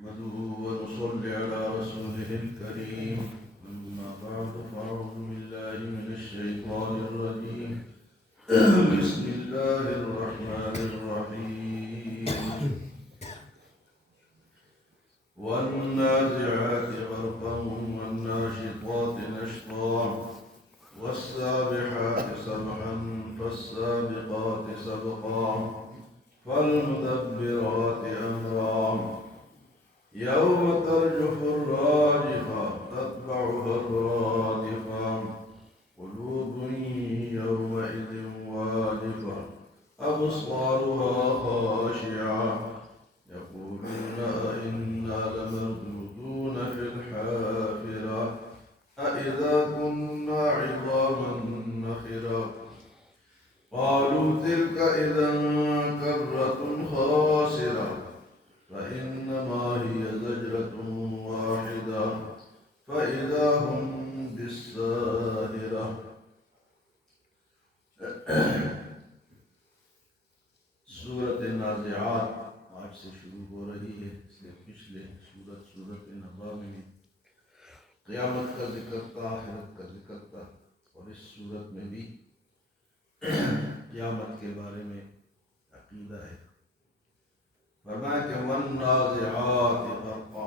نحمده ونصلي على رسوله الكريم. أما بعد فأعوذ بالله من الشيطان الرجيم. بسم الله الرحمن الرحيم. والنازعات غرقا والناشطات نشطا والسابحات سبحا فالسابقات سبقا فالمدبرات أمرا يوم ترجف الراجفة تتبعها الرادفة قلوب يومئذ واجفة أبصارها خاشعة يقولون أئنا لمردودون في الحافرة أئذا كنا عظاما نخرة قالوا تلك إذا كرة خاسرة فإنما هي زجرة واحدة فإذا هم بالساهرة. سورت نازعات آج سے شروع ہو رہی ہے. اس سے پچھلے سورت نبا میں قیامت کا ذکر تھا، آخرت کا ذکر تھا، اور اس سورت میں بھی قیامت کے بارے میں عقیدہ ہے. فرمایا کہ والنازعات غرقا،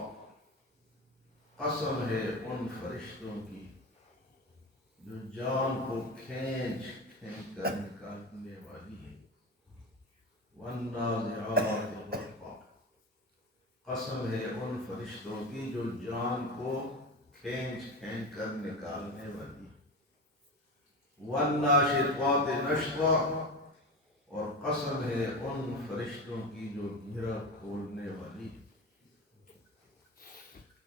قسم ہے ان فرشتوں کی جو جان کو کھینچ کر نکالنے والی ہے. والنازعات غرقا، قسم ہے ان فرشتوں کی جو جان کو کھینچ کر نکالنے والی ہے. والناشطات نشطا، اور قسم ہے ان فرشتوں کی جو گھیرا کھولنے والی.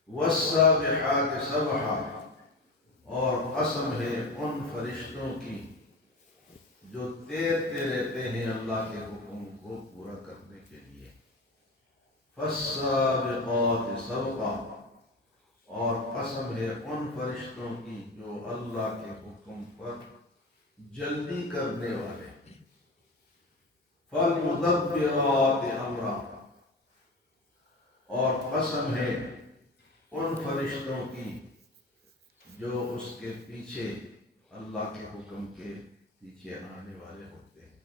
والسابحات سبحا، اور قسم ہے ان فرشتوں کی جو تیرتے رہتے ہیں اللہ کے حکم کو پورا کرنے کے لیے. فالسابقات سبقا، اور قسم ہے ان فرشتوں کی جو اللہ کے حکم پر جلدی کرنے والے. فالمدبرات امرا، اور قسم ہے ان فرشتوں کی جو اس کے پیچھے اللہ کے حکم کے پیچھے آنے والے ہوتے ہیں.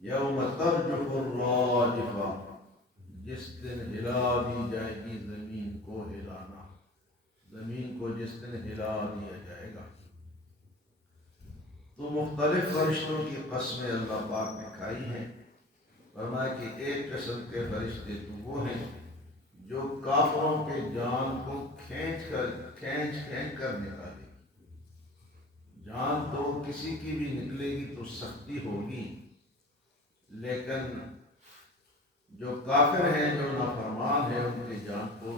یوم ترجف الراجفہ، جس دن ہلا دی جائے گی زمین کو ہلانا، زمین کو جس دن ہلا دیا جائے گا. تو مختلف فرشتوں کی قسمیں اللہ پاک نے کھائی ہیں. فرمایا کہ ایک قسم کے فرشتے تو وہ ہیں جو کافروں کے جان کو کھینچ کر نکالے. جان تو کسی کی بھی نکلے گی تو سختی ہوگی، لیکن جو کافر ہیں، جو نافرمان ہیں، ان کی جان کو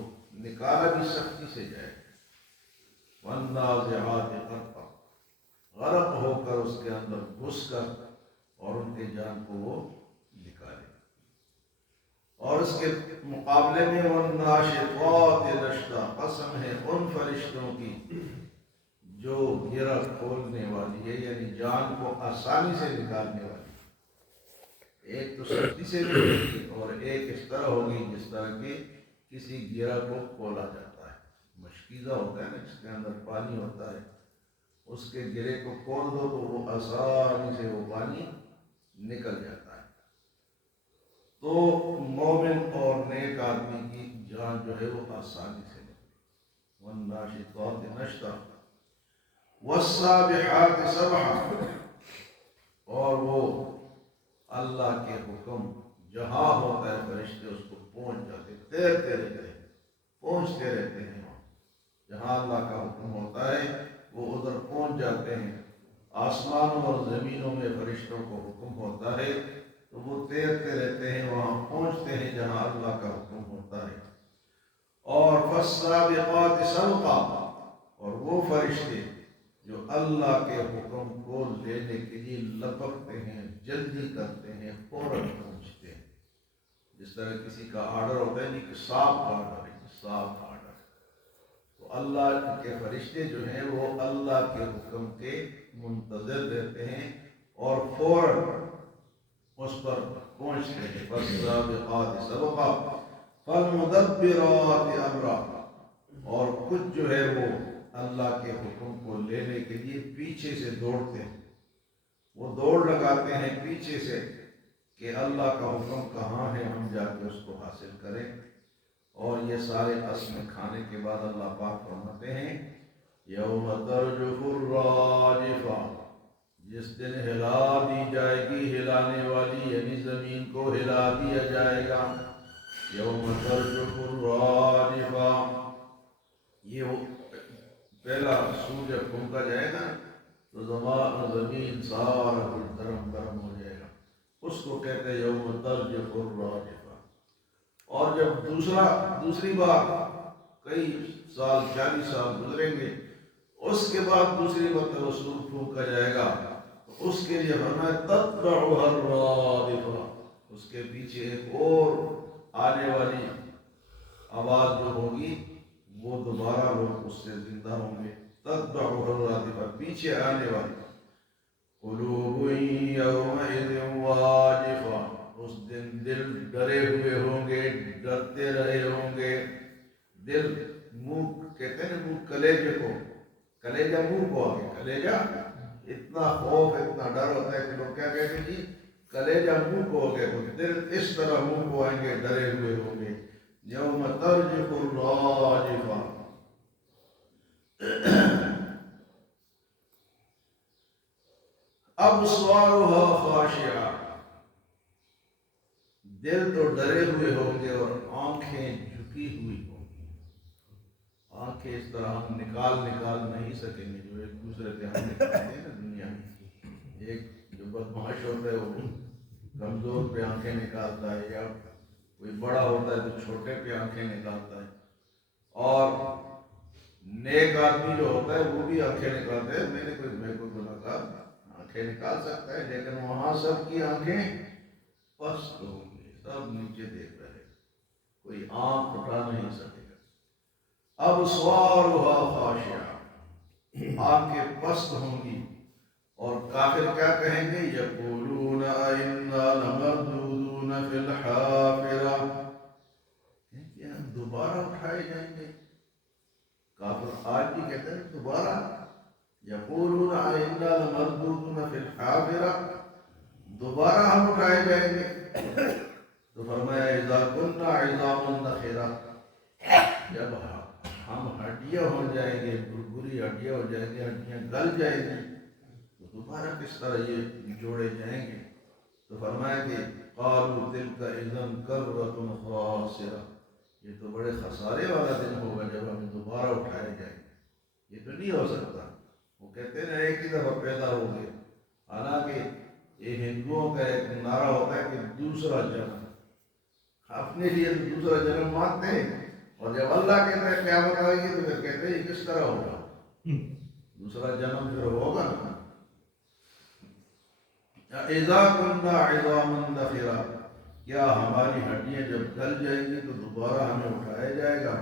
نکالا بھی سختی سے جائے. والنازعات غرقا، غرق ہو کر اس کے اندر گھس کر اور ان کے جان کو وہ نکالے. اور اس کے مقابلے میں والناشطات نشطا، قسم ہے ان فرشتوں کی جو گھیرا کھولنے والی ہے، یعنی جان کو آسانی سے نکالنے والی. ایک تو سختی سے نکلے گی اور ایک اس طرح ہوگی جس طرح کہ کسی گھیرا کو کھولا جاتا ہے. مشکیزہ ہوتا ہے نا، جس کے اندر پانی ہوتا ہے، اس کے گرے کو کھول دو تو وہ آسانی سے وہ پانی نکل جاتا ہے. تو مومن اور نیک آدمی کی جان جو ہے وہ آسانی سے نکلے. والناشطات نشطا والسابحات سبحا، اور وہ اللہ کے حکم جہاں ہوتا ہے فرشتے اس کو پہنچ جاتے، تیرتے رہتے ہیں، پہنچتے رہتے ہیں. جہاں اللہ کا حکم ہوتا ہے وہ ادھر پہنچ جاتے ہیں. آسمانوں اور زمینوں میں فرشتوں کو حکم ہوتا ہے تو وہ تیرتے رہتے ہیں، وہاں پہنچتے ہیں جہاں اللہ کا حکم ہوتا ہے. اور فالسابقات سبقا، اور وہ فرشتے جو اللہ کے حکم کو لینے کے لیے لپکتے ہیں، جلدی کرتے ہیں، فوراً پہنچتے ہیں. جس طرح کسی کا آرڈر ہوتا ہے کہ صاف آرڈر ہے، صاف آرڈر، تو اللہ کے فرشتے جو ہیں وہ اللہ کے حکم کے منتظر رہتے ہیں اور فوراً اس پر پہنچتے ہیں. فالسابقات سبقا فالمدبرات امرا، اور کچھ جو ہے وہ اللہ کے حکم کو لینے کے لیے پیچھے سے دوڑتے ہیں، وہ دوڑ لگاتے ہیں پیچھے سے کہ اللہ کا حکم کہاں ہے، ہم جا کے اس کو حاصل کریں۔ اور یہ سارے قسمیں کھانے کے بعد اللہ پاک فرماتے ہیں یوم ترجف الراجفہ، جس دن ہلا دی جائے گی ہلانے والی، یعنی زمین کو ہلا دیا جائے گا۔ یوم ترجف الراجفہ، یہ پہلا سورج جب پھونکا جائے گا تو زمین سارا کچھ گرم گرم ہو جائے گا، اس کو کہتے ہیں یوم ترجف الراجفہ۔ اور جب دوسری بار کئی سال 40 سال گزریں گے، اس کے بعد دوسری مرتبہ سورج پھونکا جائے گا، تو اس کے لیے فرمایا تتبعها الرادفہ، اس کے پیچھے ایک اور آنے والی آواز جو ہوگی وہ دوبارہ لوگ اس سے زندہ ہوں گے۔ تتبعها الرادفہ، پیچھے آنے والی۔ قلوب یومئذ واجفہ، اس دن دل ڈرے ہوئے ہوں گے، ڈرتے رہے ہوں گے۔ دل، منہ کہتے ہیں منہ کلیجے کو، کلیجہ منہ کو آگے، کلیجہ اتنا خوف اتنا ڈر ہوتا ہے کہ لوگ کیا کہتے ہیں جی کلیجہ منہ کو ہو گئے، دل اس طرح منہ کو آئیں گے، ڈرے ہوئے ہوں گے۔ یوم ترجف الراجفہ، ابصارها خاشعہ، دل تو ڈرے ہوئے ہوں گے اور آنکھیں جھکی ہوئی ہوں گی۔ آنکھیں اس طرح ہم نکال نہیں سکیں گے، جو ایک دوسرے کے ہم نکالتے ہیں نا دنیا میں، ایک جو بدمعاش ہوتا ہے وہ کمزور پہ آنکھیں نکالتا ہے، یا کوئی بڑا ہوتا ہے تو چھوٹے پہ آنکھیں نکالتا ہے، اور نیک آدمی جو ہوتا ہے وہ بھی آنکھیں نکالتا ہے۔ میں کوئی گناہ گار آنکھیں نکال سکتا ہے، لیکن وہاں سب کی آنکھیں پست ہوں گی، سب نیچے دیکھ رہے، کوئی آنکھ اٹھا نہیں سکے گا۔ ابصارها خاشعہ، آنکھیں پست ہوں گی، اور کافر کیا کہیں گے یقولون انا لمردودون فی الحافرہ، کہ ہم دوبارہ اٹھائے جائیں گے۔ کافر آج بھی کہتے ہیں دوبارہ، یقولون انا لمردودون فی الحافرہ، دوبارہ ہم اٹھائے جائیں گے۔ تو فرمایا اذا كنا عظاما نخرہ، جب ہم ہڈیاں ہو جائیں گے، بری ہڈیاں ہو جائیں گے، ہڈیاں گل جائیں گی، تو دوبارہ کس طرح یہ جوڑے جائیں گے؟ تو فرمایا کہ قالوا تلک اذا کرۃ خاسرہ، یہ تو بڑے خسارے والا دن ہوگا جب ہمیں دوبارہ اٹھائے جائیں گے، یہ تو نہیں ہو سکتا۔ وہ کہتے ہیں ایک ہی دفعہ پیدا ہو گئے، حالانکہ یہ ہندوؤں کا ایک نعرہ ہوتا ہے کہ دوسرا جنم، اپنے لیے تو دوسرا جنم مانتے ہیں، اور جب اللہ کہتا ہے قیامت آئے گی تو پھر کہتے ہیں یہ کس طرح ہوگا، دوسرا جنم پھر ہوگا نا۔ اذا كنا عظاما نخرہ، کیا ہماری ہڈیاں جب گل جائیں گی تو دوبارہ ہمیں اٹھایا جائے گا؟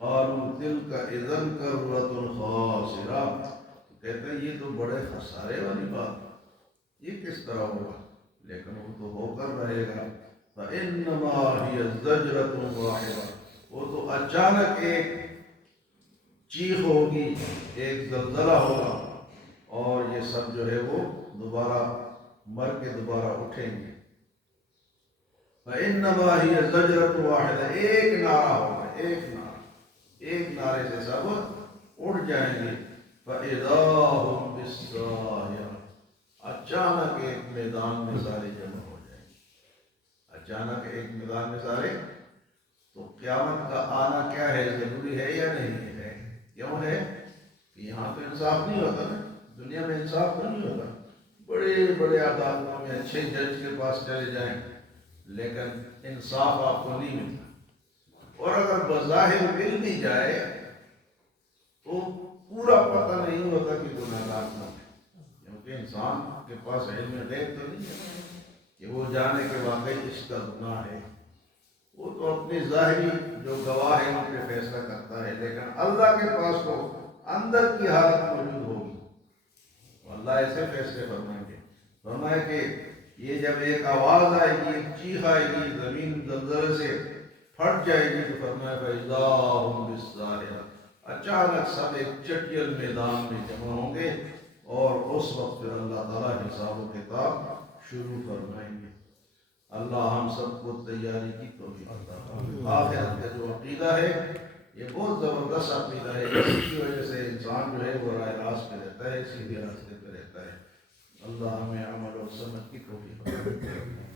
قالوا تلک اذا کرۃ خاسرہ، کہتے ہیں یہ تو بڑے خسارے والی بات، یہ کس طرح ہوگا؟ لیکن وہ تو ہو کر رہے گا۔ فإنما هي زجرة واحدہ، وہ تو اچانک ایک چیخ ہوگی، ایک زلزلہ ہوگا، اور یہ سب جو ہے وہ دوبارہ مر کے دوبارہ اٹھیں گے۔ فإنما هي زجرة واحدہ، ایک نعرہ ہوگا، ایک نعرے سے سب اٹھ جائیں گے۔ فإذا هم بالساہرہ، اچانک ایک میدان میں سارے جمع ہو جائیں گے، اچانک ایک میدان میں سارے۔ تو قیامت کا آنا کیا ہے، ضروری ہے یا نہیں ہے؟ کیوں ہے کہ یہاں تو انصاف نہیں ہوتا نا، دنیا میں انصاف تو نہیں ہوتا، بڑے بڑے عدالتوں میں اچھے جج کے پاس چلے جائیں لیکن انصاف آپ کو نہیں ملتا، اور اگر بظاہر مل بھی جائے تو پورا پتہ نہیں ہوتا کہ گناہ گار کون ہے، کیونکہ انسان کے پاس علم غیب تو نہیں ہے کہ وہ جانے کہ واقعی اس کا گناہ ہے، وہ تو اپنی ظاہری جو گواہ ہے ان پہ فیصلہ کرتا ہے، لیکن اللہ کے پاس تو اندر کی حالت موجود ہوگی، تو اللہ ایسے فیصلے فرمائیں گے۔ فرمایا کہ یہ جب ایک آواز آئے گی، ایک چیخ آئے گی زمین زلزلے سے، پھٹ جائے گی تو فرمایا فَإِذَا هُمْ بِالسَّاهِرَةِ، اچانک سب ایک چٹیل میدان میں جمع ہوں گے اور اس وقت پھر اللہ تعالیٰ حساب و کتاب شروع فرمائیں گے۔ اللہ ہم سب کو تیاری کی توفیق عطا فرمائے۔ آخرت کا جو عقیدہ ہے یہ بہت زبردست عقیدہ ہے، اسی کی وجہ سے انسان جو ہے وہ راہ راست پہ رہتا ہے، سیدھے راستے پہ رہتا ہے۔ اللہ ہمیں عمل اور سمجھ کی توفیق عطا فرمائے۔